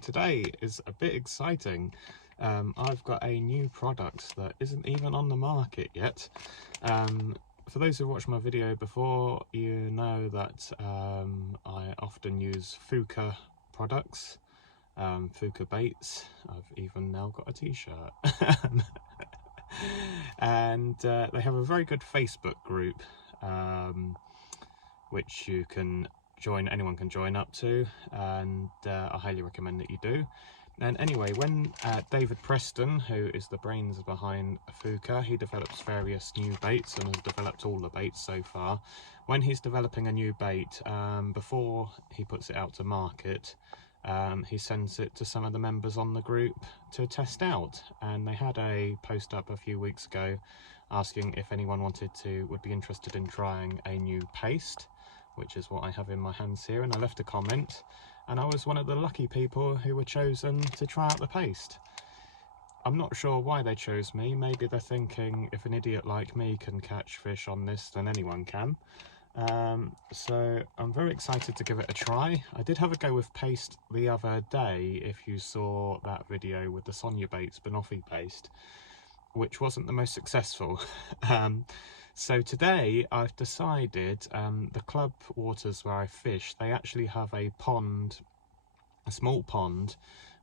Today is a bit exciting. I've got a new product that isn't even on the market yet. For those who watched my video before, you know that I often use Fjuka products, Fjuka baits. I've even now got a t-shirt. And they have a very good Facebook group, which you can join, anyone can join up to, and I highly recommend that you do. And anyway, when David Preston, who is the brains behind Fjuka, he develops various new baits and has developed all the baits so far. When he's developing a new bait, before he puts it out to market, he sends it to some of the members on the group to test out. And they had a post up a few weeks ago asking if anyone would be interested in trying a new paste, which is what I have in my hands here, and I left a comment, and I was one of the lucky people who were chosen to try out the paste. I'm not sure why they chose me. Maybe they're thinking, if an idiot like me can catch fish on this, then anyone can. So I'm very excited to give it a try. I did have a go with paste the other day, if you saw that video with the Sonia Baits banoffee paste, which wasn't the most successful. So today I've decided, the club waters where I fish, they actually have a pond, a small pond,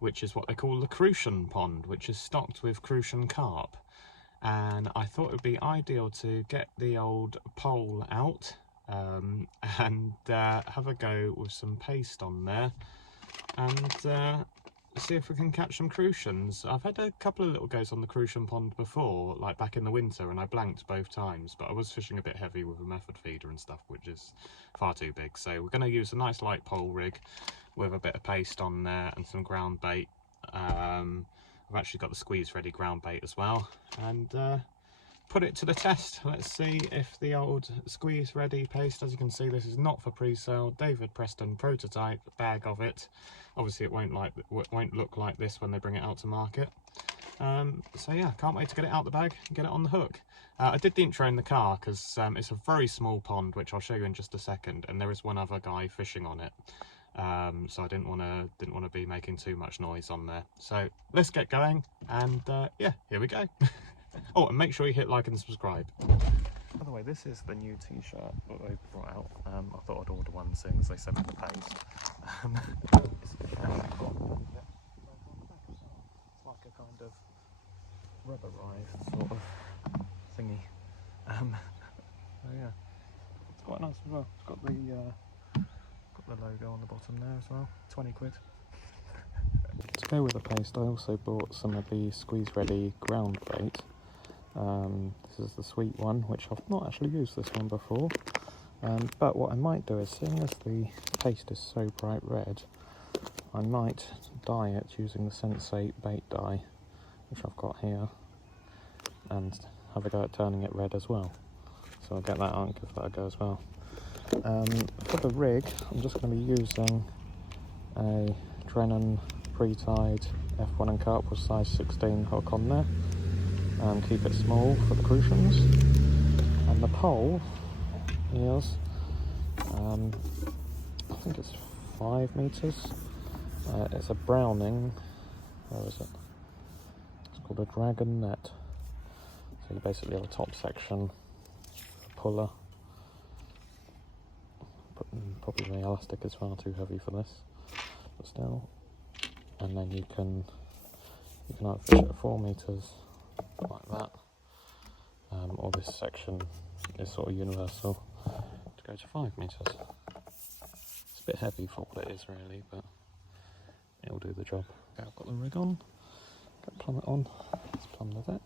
which is what they call the Crucian pond, which is stocked with Crucian Carp. And I thought it would be ideal to get the old pole out and have a go with some paste on there and see if we can catch some crucians. I've had a couple of little goes on the Crucian pond before, like back in the winter, and I blanked both times, but I was fishing a bit heavy with a method feeder and stuff, which is far too big. So we're going to use a nice light pole rig with a bit of paste on there and some ground bait. I've actually got the squeeze ready ground bait as well, and put it to the test. Let's see if the old squeeze ready paste, as you can see, this is not for pre-sale, David Preston prototype bag of it. Obviously it won't look like this when they bring it out to market. So yeah, can't wait to get it out the bag and get it on the hook. I did the intro in the car because it's a very small pond, which I'll show you in just a second, and there is one other guy fishing on it. So I didn't want to be making too much noise on there. So let's get going, and yeah, here we go. Oh, and make sure you hit like and subscribe. By the way, this is the new t-shirt that they brought out. I thought I'd order one as soon as they sent me the paste. It's like a kind of rubberized sort of thingy. Oh yeah, it's quite nice as well. It's got the logo on the bottom there as well. 20 quid. To go with the paste, I also bought some of the squeeze ready ground bait. This is the sweet one, which I've not actually used this one before, but what I might do is, seeing as the paste is so bright red, I might dye it using the Sensate bait dye, which I've got here, and have a go at turning it red as well. So I'll get that out and give that a go as well. For the rig, I'm just going to be using a Drennan pre-tied F1 and Carp with size 16 hook on there, and keep it small for the crucians. And the pole is, I think it's 5 meters. It's a Browning, where is it? It's called a dragon net. So you basically have a top section, a puller. Probably the elastic is far too heavy for this, but still. And then you can either fish at 4 meters like that, or this section is sort of universal to go to 5 meters. It's a bit heavy for what it is really, but it'll do the job. Okay, I've got the rig on, got plummet on, let's plumb the deck.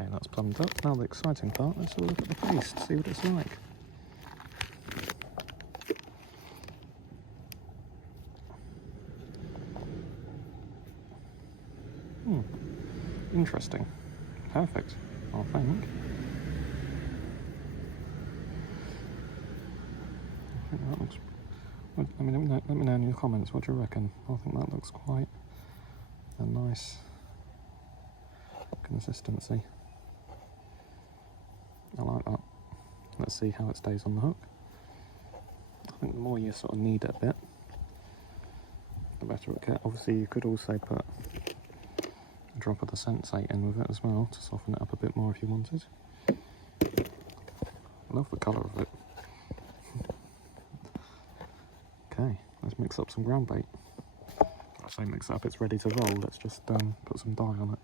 Okay, that's plumbed up. Now the exciting part, let's have a look at the paste, see what it's like. Interesting. Perfect, I think. I think that looks... I mean, let me know in your comments, what do you reckon? I think that looks quite a nice consistency. I like that. Let's see how it stays on the hook. I think the more you sort of knead it a bit, the better it gets. Obviously you could also put a drop of the sensate in with it as well to soften it up a bit more if you wanted. I love the colour of it. Okay, let's mix up some ground bait. I say mix it up, it's ready to roll. Let's just put some dye on it.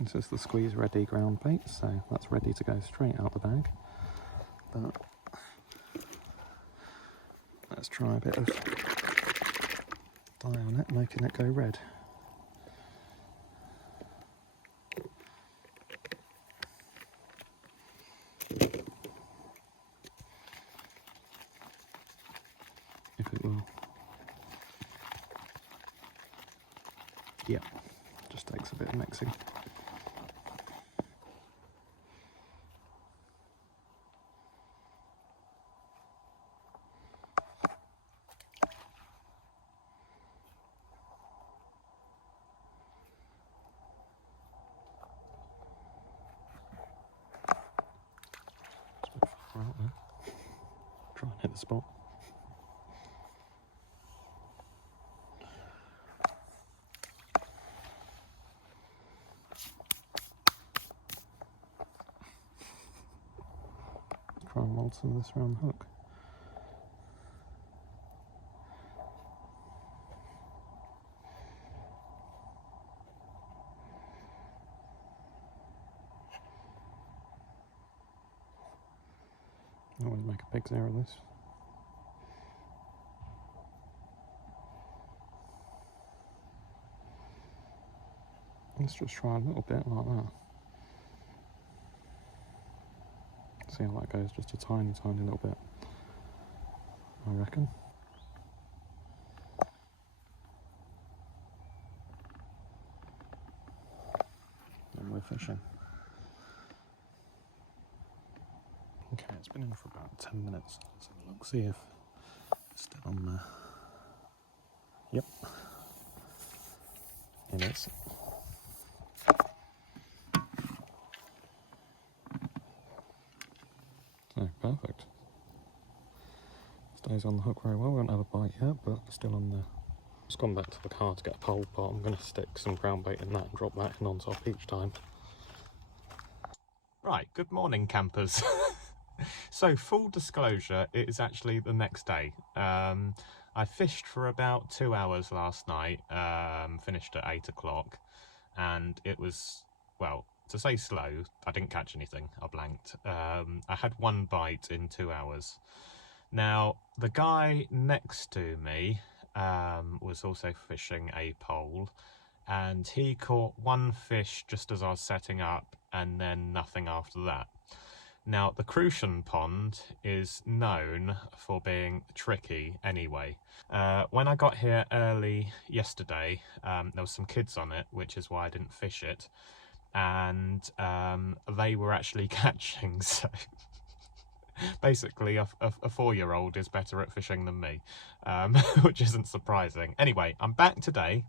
This is the squeeze ready ground bait, so that's ready to go straight out the bag. But let's try a bit of dye on it, making it go red. If it will. Yeah, just takes a bit of mixing. Out there. Try and hit the spot. Try and roll some of this around the hook. I wouldn't make a big error of this. Let's just try a little bit like that. See how that goes, just a tiny, tiny little bit, I reckon. And we're fishing. Okay, it's been in for about 10 minutes. Let's have a look, see if it's still on there. Yep. It is. So, perfect. Stays on the hook very well. We won't have a bite yet, but still on there. Just gone back to the car to get a pole pot. I'm going to stick some ground bait in that and drop that in on top each time. Right, good morning campers. So full disclosure, it is actually the next day. I fished for about 2 hours last night, finished at 8 o'clock, and it was, well, to say slow, I didn't catch anything, I blanked. I had one bite in 2 hours. Now, the guy next to me was also fishing a pole, and he caught one fish just as I was setting up, and then nothing after that. Now, the Crucian pond is known for being tricky anyway. When I got here early yesterday, there was some kids on it, which is why I didn't fish it, and they were actually catching, so basically a 4-year-old is better at fishing than me, which isn't surprising. Anyway, I'm back today.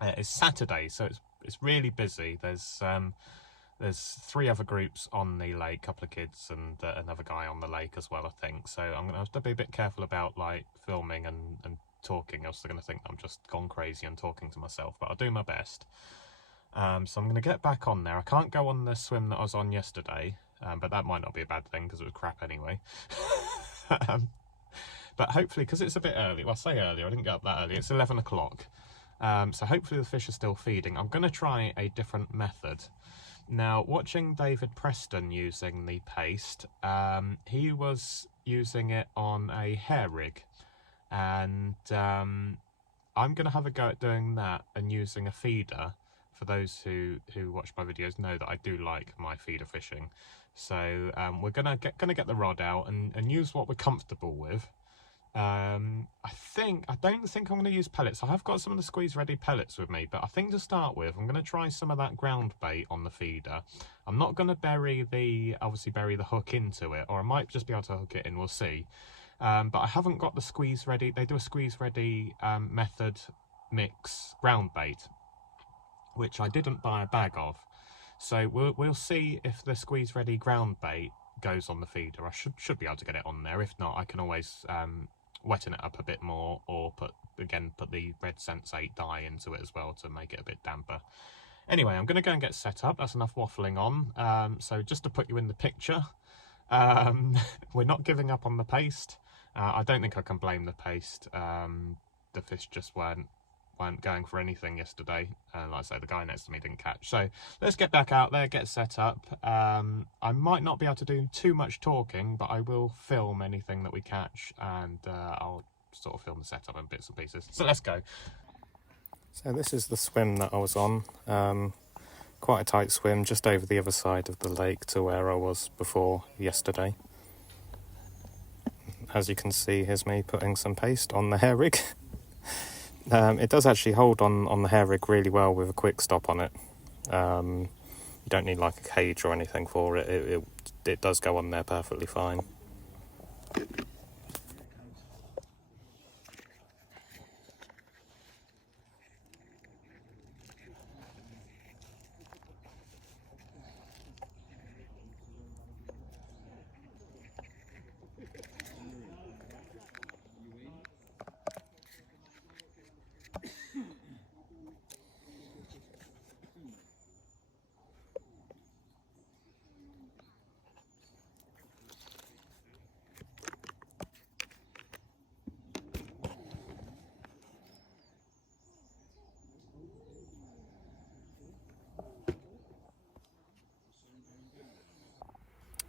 It's Saturday, so it's really busy. There's 3 other groups on the lake, a couple of kids and another guy on the lake as well, I think. So I'm going to have to be a bit careful about like filming and talking, else they're going to think I'm just gone crazy and talking to myself, but I'll do my best. So I'm going to get back on there. I can't go on the swim that I was on yesterday, but that might not be a bad thing because it was crap anyway. But hopefully, because it's a bit early, well, I say earlier, I didn't get up that early, it's 11 o'clock. So hopefully the fish are still feeding. I'm going to try a different method. Now, watching David Preston using the paste, he was using it on a hair rig, and I'm going to have a go at doing that and using a feeder. For those who watch my videos know that I do like my feeder fishing. So we're gonna get the rod out and use what we're comfortable with. I don't think I'm going to use pellets. I have got some of the squeeze ready pellets with me, but I think to start with, I'm going to try some of that ground bait on the feeder. I'm not going to obviously bury the hook into it, or I might just be able to hook it in, we'll see. But I haven't got the squeeze ready. They do a squeeze ready method mix ground bait, which I didn't buy a bag of. So we'll see if the squeeze ready ground bait goes on the feeder. I should be able to get it on there. If not, I can always wetten it up a bit more, or put the red sensate dye into it as well to make it a bit damper. Anyway, I'm going to go and get set up. That's enough waffling on. So just to put you in the picture, we're not giving up on the paste. I don't think I can blame the paste. The fish just weren't going for anything yesterday. Like I say, the guy next to me didn't catch. So let's get back out there, get set up. I might not be able to do too much talking, but I will film anything that we catch, and I'll sort of film the setup in bits and pieces. So let's go. So this is the swim that I was on. Quite a tight swim, just over the other side of the lake to where I was before yesterday. As you can see, here's me putting some paste on the hair rig. It does actually hold on the hair rig really well with a quick stop on it. You don't need like a cage or anything for it. It does go on there perfectly fine.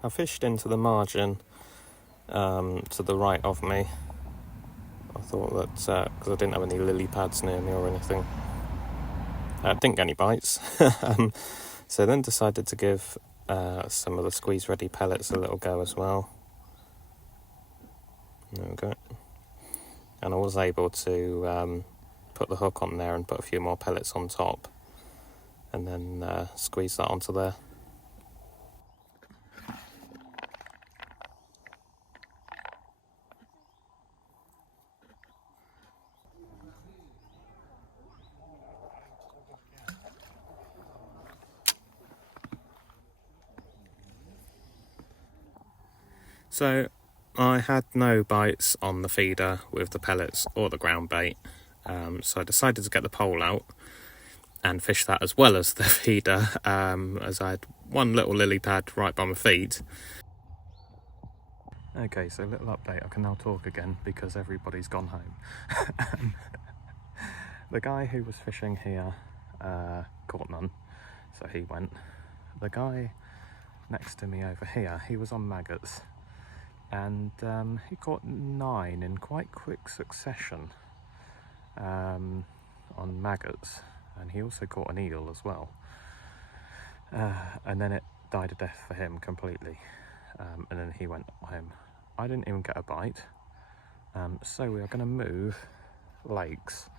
I fished into the margin to the right of me. I thought that, because I didn't have any lily pads near me or anything, I didn't get any bites. So then decided to give some of the squeeze ready pellets a little go as well. There we go. And I was able to put the hook on there and put a few more pellets on top, and then squeeze that onto there. So I had no bites on the feeder with the pellets or the ground bait, so I decided to get the pole out and fish that as well as the feeder, as I had one little lily pad right by my feet. Okay, so little update. I can now talk again because everybody's gone home. The guy who was fishing here caught none, so he went. The guy next to me over here, he was on maggots, and he caught 9 in quite quick succession on maggots, and he also caught an eel as well, and then it died a death for him completely, and then he went home. I didn't even get a bite, so we are going to move lakes.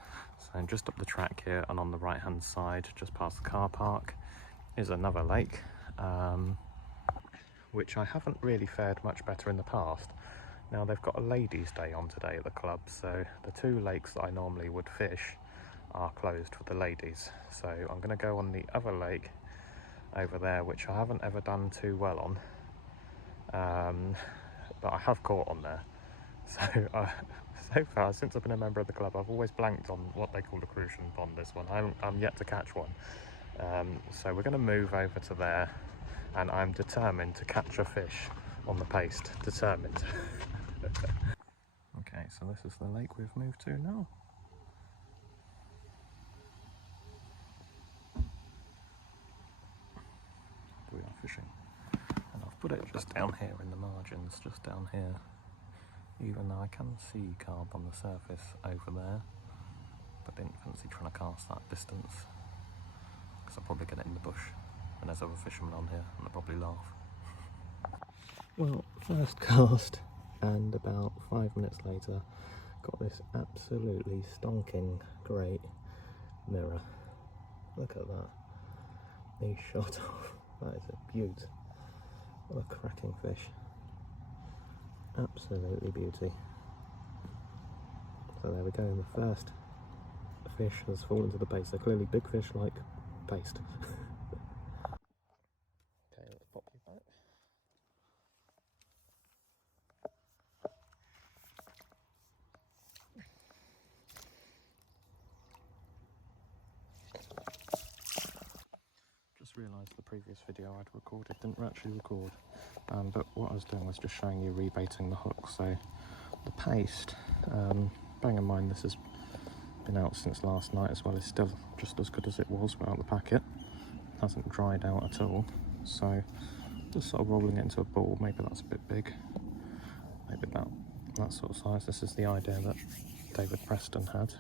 So just up the track here, and on the right hand side, just past the car park, is another lake, which I haven't really fared much better in the past. Now they've got a ladies' day on today at the club, so the 2 lakes that I normally would fish are closed for the ladies. So I'm going to go on the other lake over there, which I haven't ever done too well on, but I have caught on there. So far, since I've been a member of the club, I've always blanked on what they call a Crucian pond, this one. I'm yet to catch one. So we're going to move over to there, and I'm determined to catch a fish on the paste. Determined. Okay, so this is the lake we've moved to now. We are fishing. And I've put it just down here in the margins, just down here. Even though I can see carp on the surface over there, but didn't fancy trying to cast that distance, because I'll probably get it in the bush, and there's other fishermen on here, and they'll probably laugh. Well, first cast, and about 5 minutes later got this absolutely stonking great mirror. Look at that. He's shot off. That is a beaut. What a cracking fish. Absolutely beauty. So there we go, the first fish has fallen to the paste. They're clearly big fish like paste. Okay, let's pop you back. Just realised the previous video I'd recorded didn't actually record, but what I was doing was just showing you rebaiting the hook. So the paste, bearing in mind this has been out since last night as well, is still just as good as it was without the packet. It hasn't dried out at all. So just sort of rolling it into a ball. Maybe that's a bit big, maybe about that sort of size. This is the idea that David Preston had.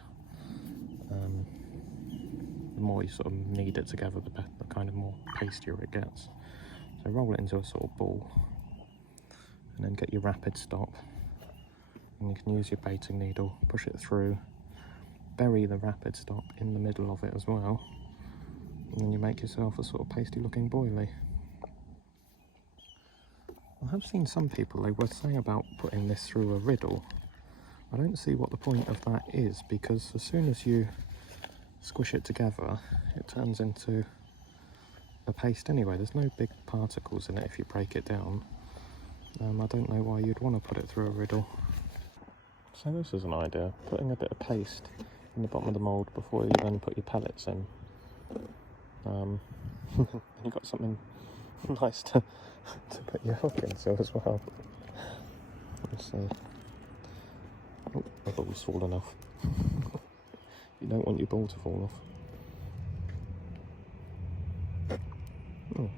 The more you sort of knead it together, the kind of more pastier it gets. So roll it into a sort of ball, and then get your rapid stop. And you can use your baiting needle, push it through, bury the rapid stop in the middle of it as well, and then you make yourself a sort of pasty looking boilie. I have seen some people, they were saying about putting this through a riddle. I don't see what the point of that is, because as soon as you squish it together, it turns into a paste anyway. There's no big particles in it if you break it down. I don't know why you'd want to put it through a riddle. So this is an idea, putting a bit of paste in the bottom of the mould before you then put your pellets in. You've got something nice to put your hook into as well. Let's see. Oh, my ball's fallen off. You don't want your ball to fall off. Oh.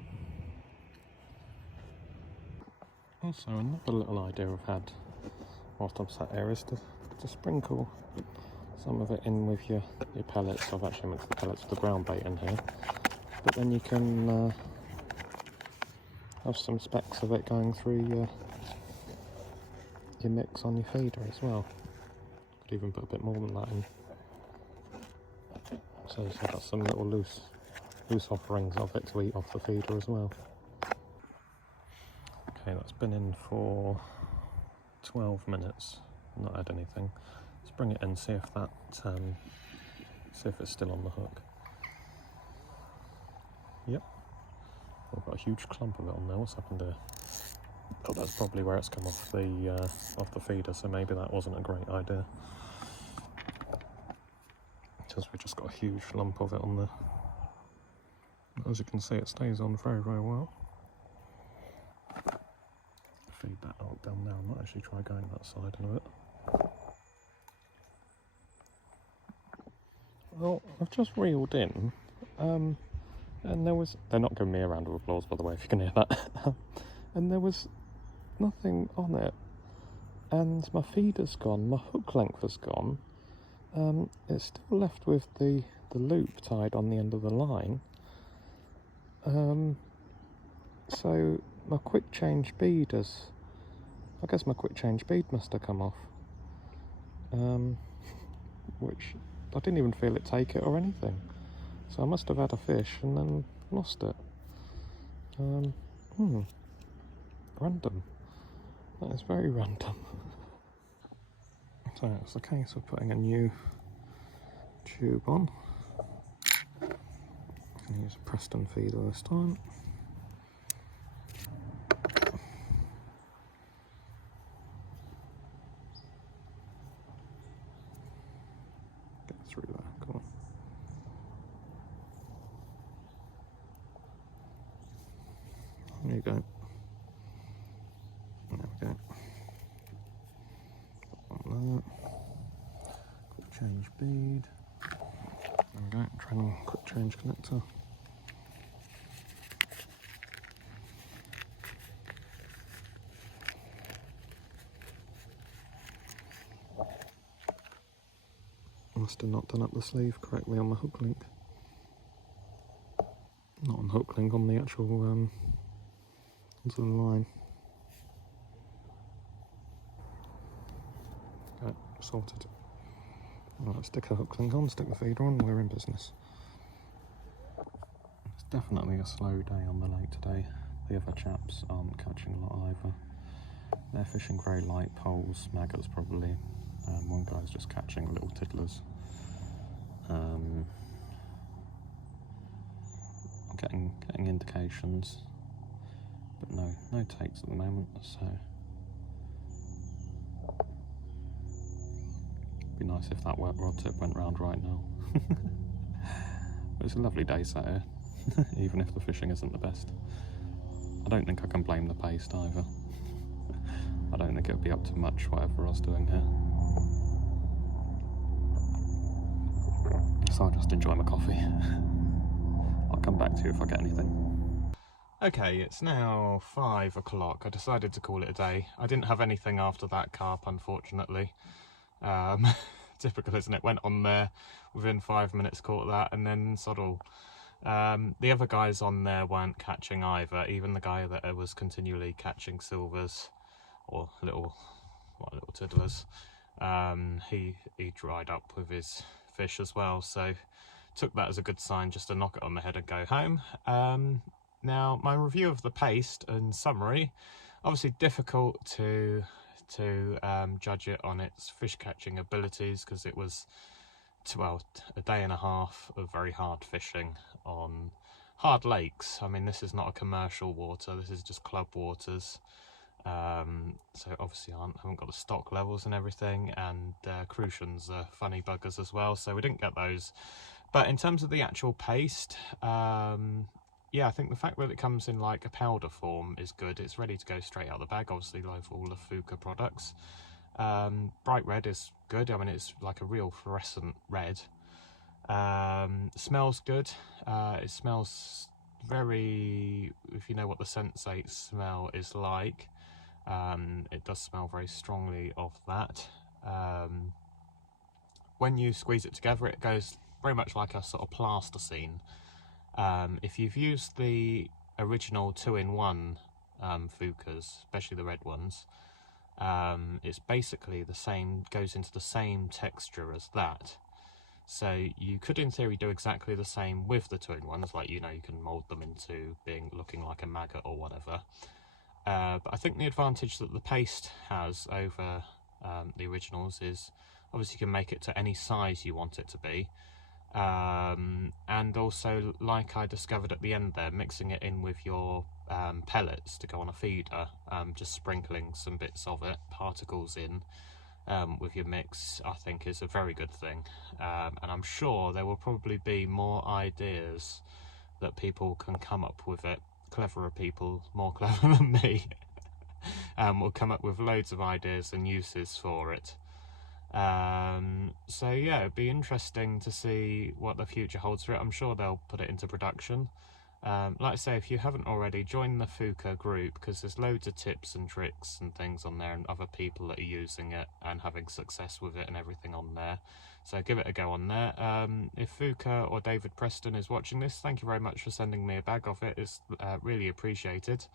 Also, another little idea I've had whilst I'm sat here is to sprinkle some of it in with your pellets. I've actually mixed the pellets with the ground bait in here, but then you can have some specks of it going through your mix on your feeder as well. Could even put a bit more than that in. So you've got some little loose offerings of it to eat off the feeder as well. Okay, that's been in for 12 minutes, not had anything. Let's bring it in, see if that, see if it's still on the hook. Yep, I've got a huge clump of it on there. What's happened here? Oh, that's probably where it's come off the feeder, so maybe that wasn't a great idea. Because we just got a huge lump of it on there. As you can see, it stays on very, very well. Feed that out down there. I might actually try going that side in a bit. Well, I've just reeled in, and they're not giving me a round of applause, by the way, if you can hear that. And there was nothing on it, and my feeder's gone, my hook length has gone. It's still left with the loop tied on the end of the line. So my quick change bead I guess my quick change bead must have come off. Which I didn't even feel it take it or anything. So I must have had a fish and then lost it. Random. That is very random. So it's a case of putting a new tube on. I'm going to use a Preston feeder this time. Get through there, come on. There you go. There we go. On that. Quick change bead. There we go, training quick change connector. Must have not done up the sleeve correctly on my hook link. Not on hook link, on the actual onto the line. Okay, sorted. Right, stick a hook link on, stick the feeder on, we're in business. It's definitely a slow day on the lake today. The other chaps aren't catching a lot either. They're fishing very light poles, maggots probably. One guy's just catching little tiddlers. I'm getting indications, but no takes at the moment, so it'd be nice if that rod tip went round right now. But it's a lovely day sat here, even if the fishing isn't the best. I don't think I can blame the paste either. I don't think it would be up to much whatever I was doing here. So I'll just enjoy my coffee. I'll come back to you if I get anything. Okay, it's now 5 o'clock. I decided to call it a day. I didn't have anything after that carp, unfortunately. Typical, isn't it? Went on there, within 5 minutes caught that, and then sod all. The other guys on there weren't catching either. Even the guy that was continually catching silvers, or little tiddlers, he dried up with his fish as well, so took that as a good sign just to knock it on the head and go home. Now, my review of the paste and summary, obviously difficult to judge it on its fish catching abilities, because it was a day and a half of very hard fishing on hard lakes. I mean, this is not a commercial water, this is just club waters. So obviously I haven't got the stock levels and everything, and Crucians are funny buggers as well, so we didn't get those. But in terms of the actual paste, yeah, I think the fact that it comes in like a powder form is good. It's ready to go straight out the bag, obviously like all the Fjuka products. Bright red is good. I mean, it's like a real fluorescent red. Smells good. It smells very, if you know what the sensate smell is like, it does smell very strongly of that. When you squeeze it together, it goes very much like a sort of plasticine. If you've used the original 2-in-1 Fjukas, especially the red ones, it's basically the same, goes into the same texture as that. So you could in theory do exactly the same with the 2-in-1s, like, you know, you can mould them into looking like a maggot or whatever. But I think the advantage that the paste has over the originals is obviously you can make it to any size you want it to be. And also, like I discovered at the end there, mixing it in with your pellets to go on a feeder, just sprinkling some bits of it, particles in with your mix, I think is a very good thing. And I'm sure there will probably be more ideas that people can come up with it. Cleverer people, more clever than me, will come up with loads of ideas and uses for it. So yeah, it'd be interesting to see what the future holds for it. I'm sure they'll put it into production. Like I say, if you haven't already, join the Fjuka group, because there's loads of tips and tricks and things on there, and other people that are using it and having success with it and everything on there. So give it a go on there. If Fjuka or David Preston is watching this, thank you very much for sending me a bag of it. It's really appreciated.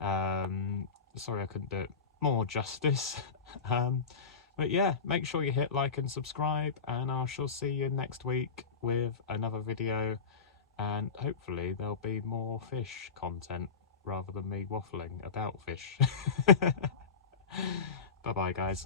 Sorry I couldn't do it more justice. But yeah, make sure you hit like and subscribe, and I shall see you next week with another video, and hopefully there'll be more fish content rather than me waffling about fish. Bye bye guys.